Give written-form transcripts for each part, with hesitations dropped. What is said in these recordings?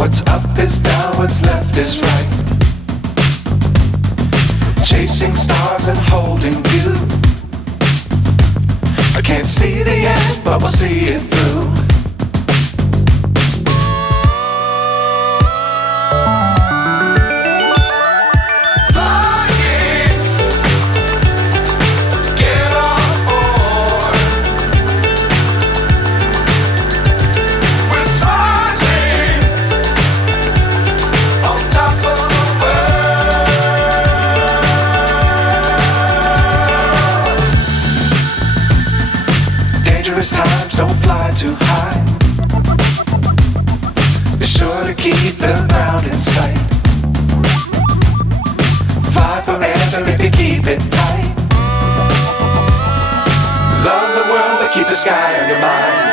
What's up is down, what's left is right. Chasing stars and holding you. I can't see the end, but we'll see it through. Times don't fly too high. Be sure to keep the ground in sight. Fly forever if you keep it tight. Love the world but keep the sky on your mind.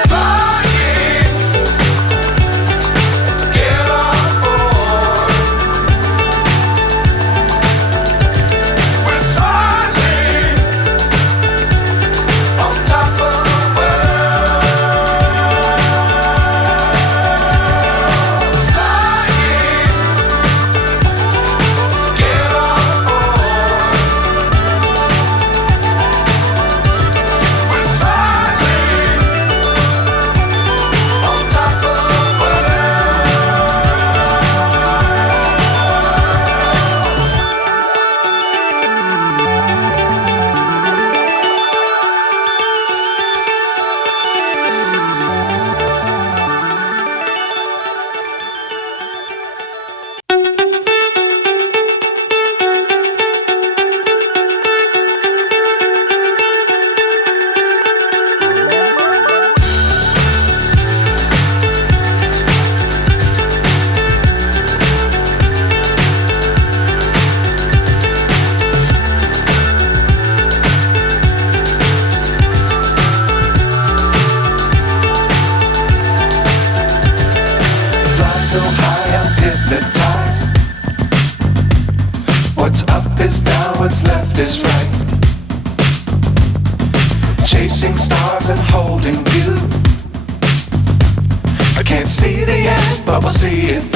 So high I'm hypnotized. What's up is down, what's left is right. Chasing stars and holding you. I can't see the end, but we'll see it through.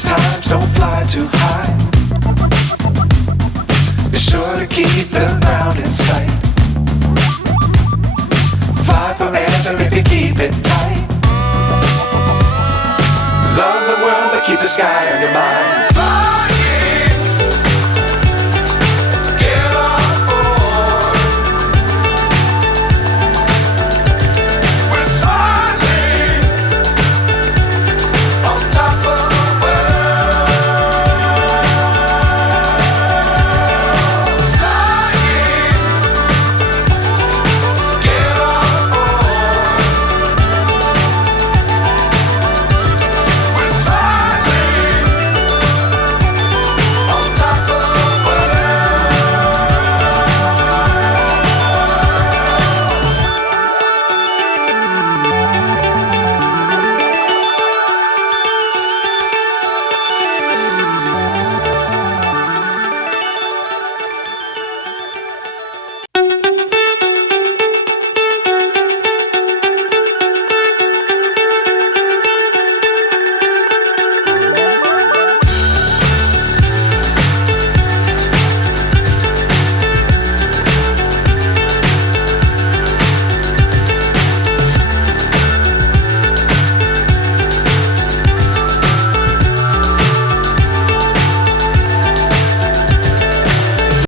Times don't fly too high. Be sure to keep the ground in sight. Fly forever if you keep it tight. Love the world but keep the sky on your mind.